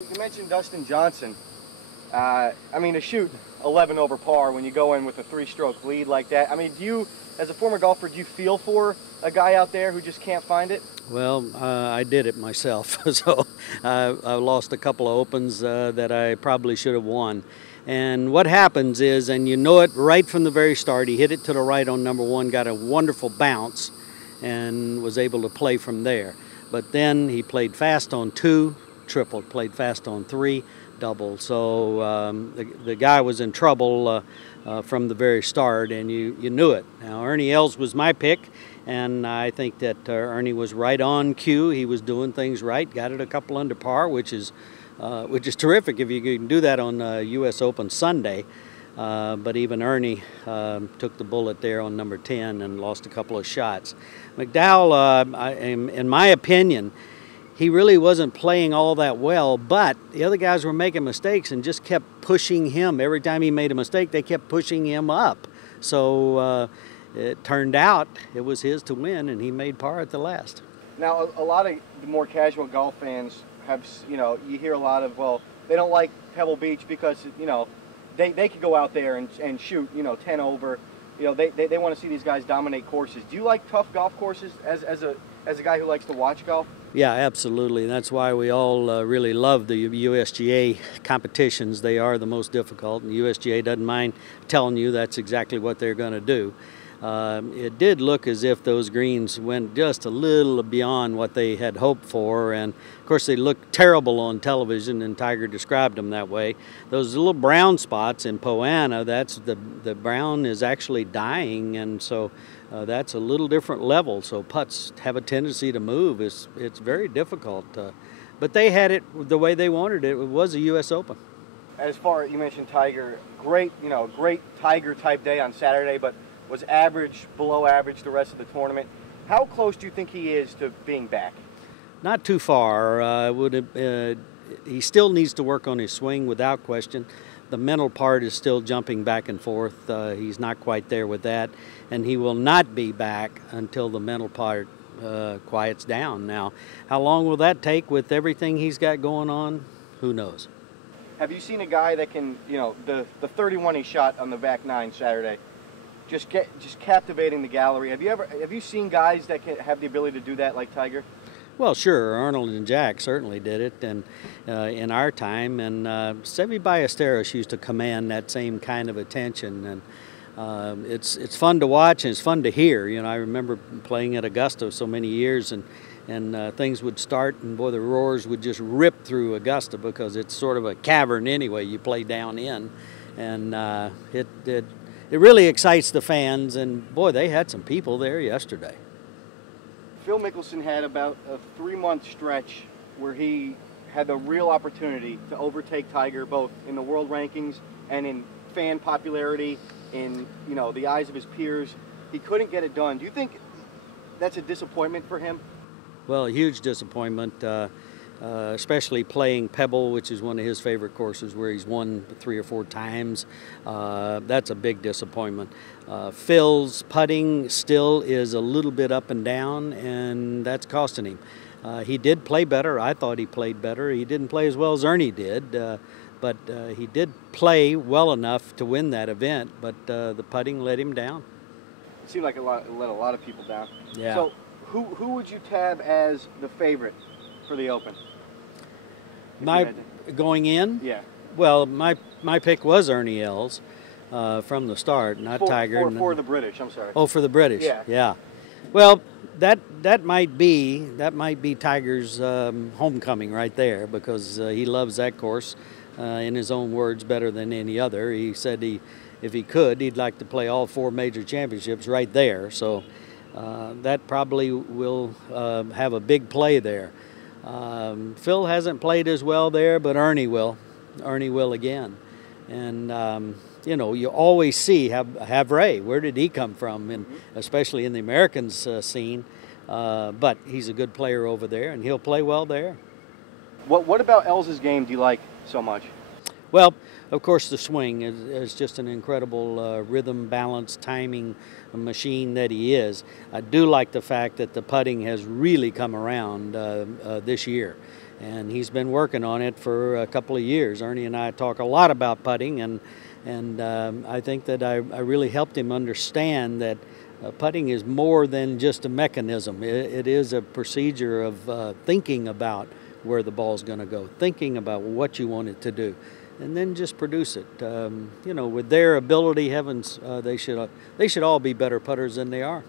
You mentioned Dustin Johnson. I mean, to shoot 11 over par when you go in with a 3-stroke lead like that, I mean, do you, as a former golfer, do you feel for a guy out there who just can't find it? Well, I did it myself, so I lost a couple of opens that I probably should have won. And what happens is, and you know it right from the very start, he hit it to the right on number 1, got a wonderful bounce, and was able to play from there. But then he played fast on 2, tripled, played fast on 3, double. So the guy was in trouble from the very start, and you knew it. Now, Ernie Els was my pick, and I think that Ernie was right on cue. He was doing things right, got it a couple under par, which is terrific if you can do that on U.S. Open Sunday. But even Ernie took the bullet there on number 10 and lost a couple of shots. McDowell, in my opinion, he really wasn't playing all that well, but the other guys were making mistakes and just kept pushing him. Every time he made a mistake, they kept pushing him up. So it turned out it was his to win, and he made par at the last. Now, a lot of the more casual golf fans have, you hear a lot of, well, they don't like Pebble Beach because, they could go out there and shoot, 10 over. They want to see these guys dominate courses. Do you like tough golf courses as a guy who likes to watch golf? Yeah, absolutely. That's why we all really love the USGA competitions. They are the most difficult, and the USGA doesn't mind telling you that's exactly what they're going to do. It did look as if those greens went just a little beyond what they had hoped for, and of course they looked terrible on television, and Tiger described them that way. Those little brown spots in Poana, that's the brown is actually dying, and so that's a little different level. So putts have a tendency to move. It's very difficult, but they had it the way they wanted it. It was a U.S. Open. As far as you mentioned Tiger, great Tiger type day on Saturday, but was average, below average the rest of the tournament. How close do you think he is to being back? Not too far. He still needs to work on his swing without question. The mental part is still jumping back and forth. He's not quite there with that, and he will not be back until the mental part quiets down. Now, how long will that take with everything he's got going on? Who knows? Have you seen a guy that can, the 31 he shot on the back 9 Saturday, just captivating the gallery? Have you seen guys that can have the ability to do that like Tiger? Well, sure. Arnold and Jack certainly did it, and in our time, and Seve Ballesteros used to command that same kind of attention, and it's fun to watch and it's fun to hear. I remember playing at Augusta so many years, and things would start, and boy, the roars would just rip through Augusta because it's sort of a cavern anyway. You play down in, and it really excites the fans, and boy, they had some people there yesterday. Phil Mickelson had about a 3-month stretch where he had the real opportunity to overtake Tiger, both in the world rankings and in fan popularity, in the eyes of his peers. He couldn't get it done. Do you think that's a disappointment for him? Well, a huge disappointment, especially playing Pebble, which is one of his favorite courses where he's won 3 or 4 times. That's a big disappointment. Phil's putting still is a little bit up and down, and that's costing him. He did play better. I thought he played better. He didn't play as well as Ernie did, but he did play well enough to win that event, but the putting let him down. It seemed like it let a lot of people down. Yeah. So who would you tab as the favorite for the Open? Going in? Yeah. Well, my pick was Ernie Els from the start, not Tiger. For the British, I'm sorry. Oh, for the British. Yeah. Well, that might be Tiger's homecoming right there, because he loves that course, in his own words, better than any other. He said if he could, he'd like to play all 4 major championships right there. So that probably will have a big play there. Phil hasn't played as well there, but Ernie will. Ernie will again. And, you always see Havre. Where did he come from? And especially in the Americans scene. But he's a good player over there, and he'll play well there. What about Els' game do you like so much? Well, of course, the swing is just an incredible rhythm, balance, timing machine that he is. I do like the fact that the putting has really come around this year. And he's been working on it for a couple of years. Ernie and I talk a lot about putting, and I think that I really helped him understand that putting is more than just a mechanism. It is a procedure of thinking about where the ball's going to go, thinking about what you want it to do, and then just produce it. You know, with their ability, heavens, they should all be better putters than they are.